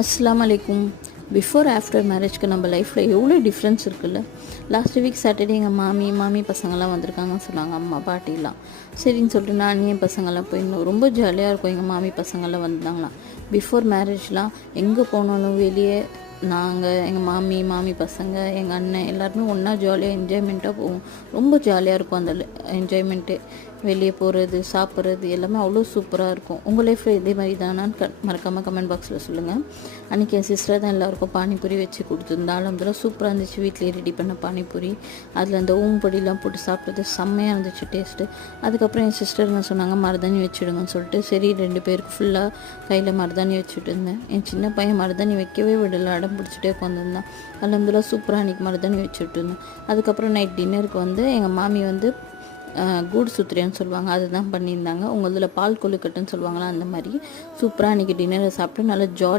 அஸ்ஸலாமு அலைக்கும். Before after மேரேஜ்க்கு நம்ம லைஃப்பில் எவ்வளோ டிஃப்ரென்ஸ் இருக்குல்ல. லாஸ்ட் வீக் சாட்டர்டே எங்கள் மாமி பசங்கள்லாம் வந்திருக்காங்கன்னு சொன்னாங்க, அம்மா பாட்டிலாம். சரின்னு சொல்லிட்டு நான் என் பசங்கள்லாம் போயிருந்தோம். ரொம்ப ஜாலியாக இருக்கும் எங்கள் மாமி பசங்கள்லாம் வந்தாங்களாம். பிஃபோர் மேரேஜ்லாம் எங்கே போனாலும் வெளியே நாங்கள் எங்கள் மாமி பசங்க எங்கள் அண்ணன் எல்லாருமே ஒன்றா ஜாலியாக என்ஜாய்மெண்ட்டாக போவோம். ரொம்ப ஜாலியாக இருக்கும் அந்த என்ஜாய்மெண்ட்டு. வெளியே போகிறது சாப்பிட்றது எல்லாமே அவ்வளோ சூப்பராக இருக்கும். உங்கள் லைஃப்பில் இதே மாதிரி தானான்னு மறக்காமல் கமெண்ட் பாக்ஸில் சொல்லுங்கள். அன்றைக்கி என் சிஸ்டர் தான் எல்லாருக்கும் பானிபூரி வச்சு கொடுத்துருந்தாலும் அதெல்லாம் சூப்பராக இருந்துச்சு. வீட்டிலே ரெடி பண்ண பானிபூரி, அதில் அந்த ஓம்பொடிலாம் போட்டு சாப்பிட்றது செம்மையாக இருந்துச்சு டேஸ்ட்டு. அதுக்கப்புறம் என் சிஸ்டர் என்ன சொன்னாங்க, மருதாணி வச்சுடுங்கன்னு சொல்லிட்டு சரி 2 பேருக்கு ஃபுல்லாக கையில் மருதாணி வச்சுட்டு இருந்தேன். என் சின்ன பையன் மருதாணி வைக்கவே விடலை, அடம் பிடிச்சிட்டே உட்காந்துருந்தான். அல்ஹம்துலில்லாஹ் சூப்பராக அன்றைக்கி மருதாணி வச்சுட்டு இருந்தேன். அதுக்கப்புறம் நைட் டின்னருக்கு எங்கள் மாமி கூடு சுத்துறியான்னு சொல்லுவாங்க, அதுதான் பண்ணியிருந்தாங்க. உங்கள் இதில் பால் கொழுக்கட்டைன்னு சொல்லுவாங்களா, அந்த மாதிரி சூப்பராக அன்றைக்கி டின்னரை சாப்பிட்டு நல்லா ஜாலி